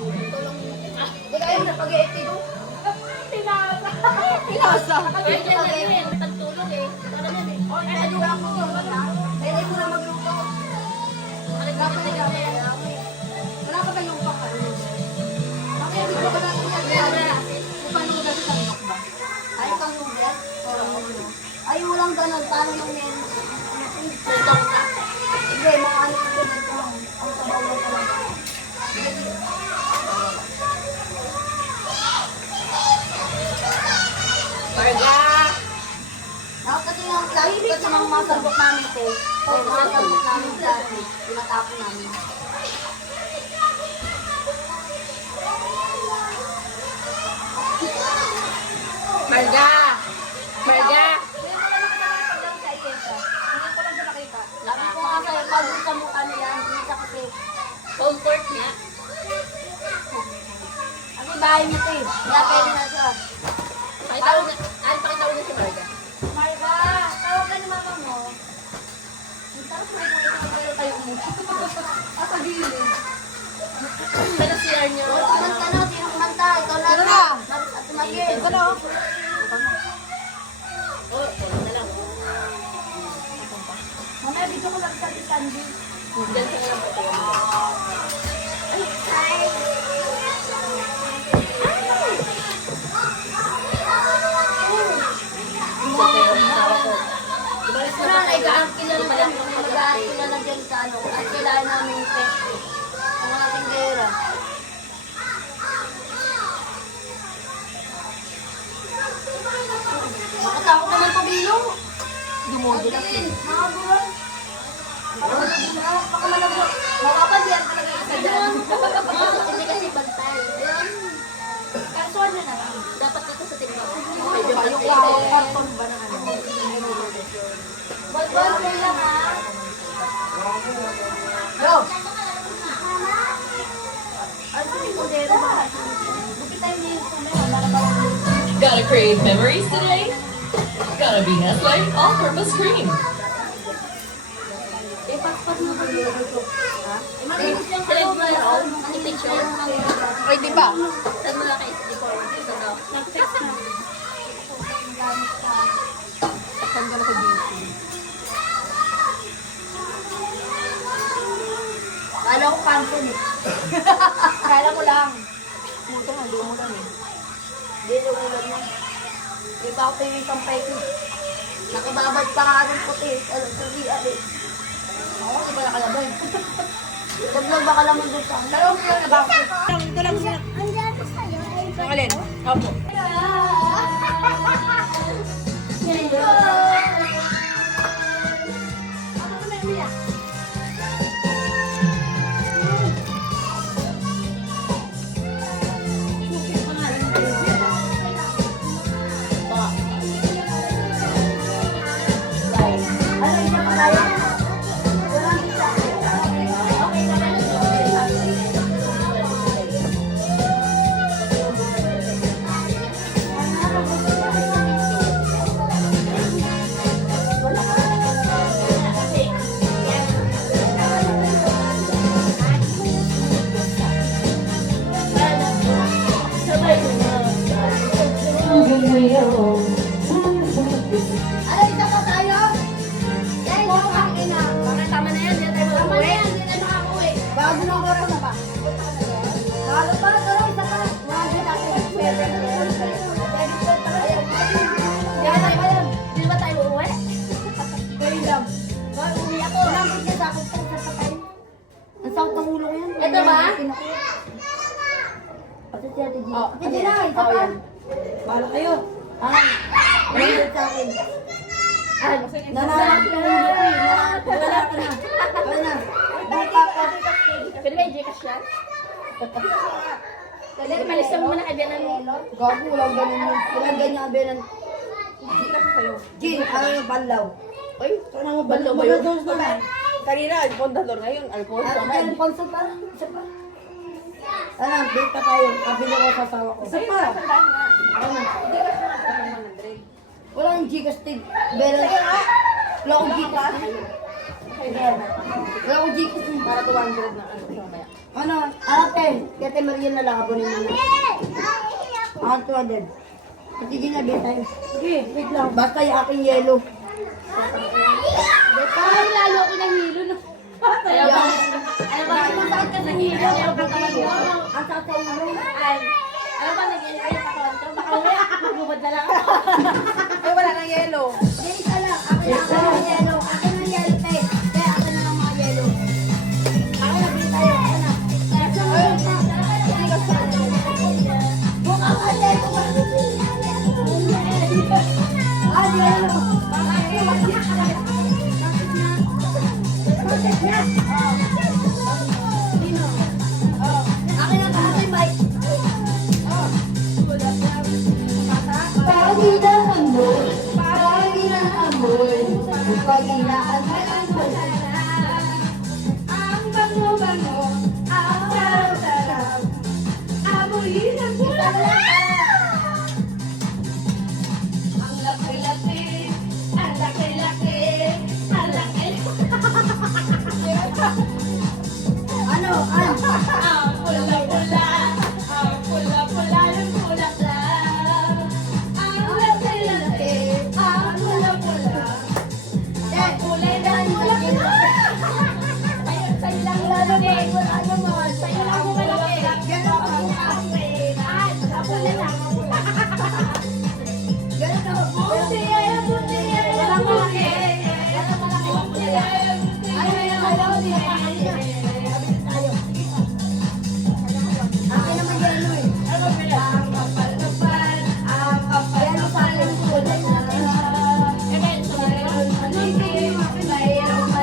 Hindi kayo na pag-iiti doon. Tinasa. Ay, yan na yun. Pagtulog eh. Para na eh. O, pwede lang mo doon. Pwede mo na magluto. Wala ka ba yung pang-ano? Bakit hindi ko ba natin yan? Panugas sa sandok ba? Ay, panugas? Ay, walang ganun. Paano yung meron? Tutong ka. Hindi, mga ano yung ganito. Ang sabaw mo pala. Barga! Kasi ng mga sandok namin ko. Yung mga sandok namin dati. Pinatapon namin. Barga! Barga! Lagi ko nga sa'yo, pag sa mukha nila, hindi sa kasi. Comfort niya. Kasi bahay niya to eh. Kaya pwede na siya. Pakita ko na. Ay, pakita ko na si Barga. Marga, tawag ka ni mama mo. Ang sarap na ito tayo mo. Sa gilid. Pero si Arnyo. Kumanta na, sino kumanta? Ikaw na na. At tumagil. Ito na. Oh, na lang. Mamaya dito ko lang sa Candy. Diyan ka lang pati. Wala na, kilala dyan. Kilala dyan sa ano. At kailangan namin yung pet. Ang mga tinggera. Makatakot naman pa bilong. Dumodin ako. Nakagulan. Baka malago. Mapapadiyan talaga isa dyan. Hindi kasi bantay. Kasuan na lang. Dapat dito sa timba. Yung karton ba na ano? Bal-bal ko lang ha. Yo! Ano yung kundero ba? Bukit tayo niya yung kumera. Gotta create memories today? Gotta be Nestle All-Purpose Cream. Ipat-pat mo ba yung ito? Ha? Select mo yun. Ang picture. Pwede ba? Saan mo lang kayo sa before? Sa daw. Nag-text na. Saan ka na sa beauty? Kala ko kanton eh. Kala ko lang. Puto nga, hindi mo lang eh. Hindi yung ulan niya. Di ba ako yung sampay ko? Nakababad pa nga rin puti. Alam ko di ali. Ako, hindi pa nakalabay. Daglag baka naman doon sa akin. Pero okay lang na ba ako? Ito lang siya. Ang alin? Opo. Ay, isa pa tayo? Yan, isa pa ina. Mga tama na yan. Hindi na tayo Tama na mag-uwi. yan, hindi na nakauwi. Bago ng oras na ba? Bago pa, pero isa pa. Bago natin. Di ba tayo uuwi? Very lang. Bago uwi ako. Nambit niya sa akin po sa patay. Ang sakit ng ulo ko yan. Ito ba? Ate Tia, Ate Gina. Oh, Ate Gina, isa pa. Bahala kayo. Nandit sa akin. Nananap yung ulo ko eh. Wala ka na. Wala na. Bata ka. Pwede ba i-Gcash yan? Pwede, malista mo muna kay Bianan. Gago, walang ganun yun. Walang ganyan ang benan. Gin, ano yung banlaw? Ay, Ano mo Banlaw ba yun? Banlaw ba? kanina, Alpondador ngayon. Alfonso Ano naman. yung sponsor pa? Isa pa. Ano, date pa tayo. Kabili ko sa asawa ko. Isa pa. Ano? Wala ng Gcash tip. Balance. Wala akong Gcash. Wala akong Gcash. Para 200 na ano mamaya. Ano? Ate, kaya tayo Maria na lang abonin mo na. Ako 200. Sige na, bit tayo. Sige, wait lang. Basta yung aking yellow. Parang lalo ko ng hilo no. Kaya ba? Ano ba? Masakit ka sa hilo. Ang sakit sa ulo. Ano ba nag-iinit ako ito? Baka mamaya magubad na lang ako. Ay, wala nang yellow. Yan isa lang. Akin ng yellow. Akin ng yellow tayo. Kaya akin na lang mga yellow. Akin na, bit tayo. Akin na. Buka ka yellow. Ah, yellow. Akin na ka, akin, Mike. Ang bango-bango, ang sarap-sarap, amoy ng bulaklak. Ang laki-laki, ang laki-laki, ang laki. Ano? Ano? Ang pula-pula, ang pula-pula ng bulaklak. Ang laki-laki, ang pula-pula. Ang kulay ng bulaklak. Sa'yo lang lalaki. Wala naman. Sa'yo lang malaki. Ganon ang malaki. Ako na lang. Ganun ka. Buti ay buti ay walang malaki. Buti ay buti ay walang malaki. Akin naman yellow eh. Ang kapal-kapal, ang kapal-kapal ng kulay na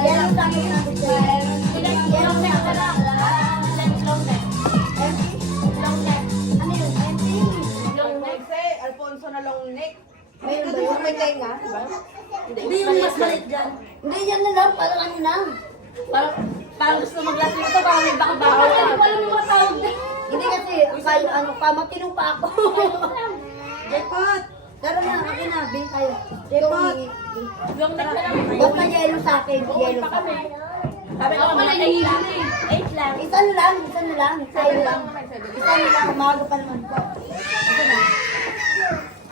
Yellow sa akin na gusto. Yellow na ako lang. Ano yun? Empty? Alfonso na long neck. Mayroon ba yun? May tenga, diba? Hindi yung mas maliit dyan. Hindi yan na lang. Parang ano lang. Parang gusto mag-last nito, parang may baka-baka. Walang mga tawag din. Hindi kasi, kayo, ano, kamatino pa ako. Jackpot! Tara na, akin na, bin tayo. Jackpot! Long neck na lang. Basta yellow sa akin, yellow Pa sa kami. akin. Sabi ko, wala na hilo na eh. 8 lang. Isa na lang, isa na lang. Sa'yo lang. Isa na lang, umaga pa naman ko. Isa na.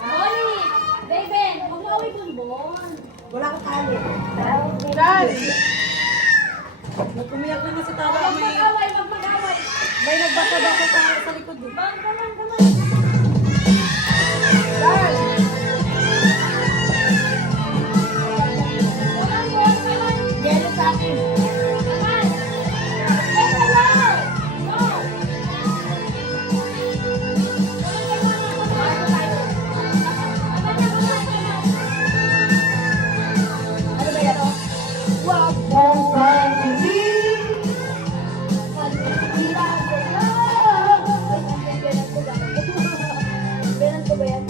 Molly! Baby! Huwag mo away bonbon. Wala ka tali. Dad! Nagpumiyak naman sa tawa. Magpag-away! May nagbasa-basa sa likod. Bang, gaman, gaman. Dad! Yellow sa akin. Ano ba yan? Wag mong pag-ibig. Benan ko ba yan?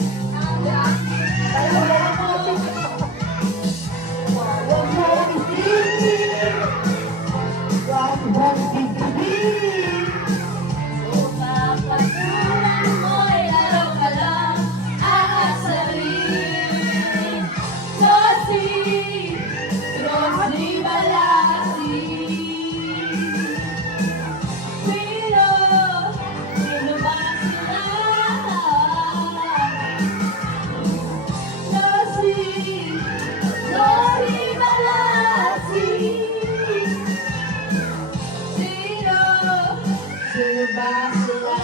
Wag mong ibig. Wag mong ibig. Pagpatulan mo'y laro ka lang, aasarin. Rosie, Rosie Balasi. Sino, sino ba sila? Rosie, Rosie Balasi. Sino, sino ba sila?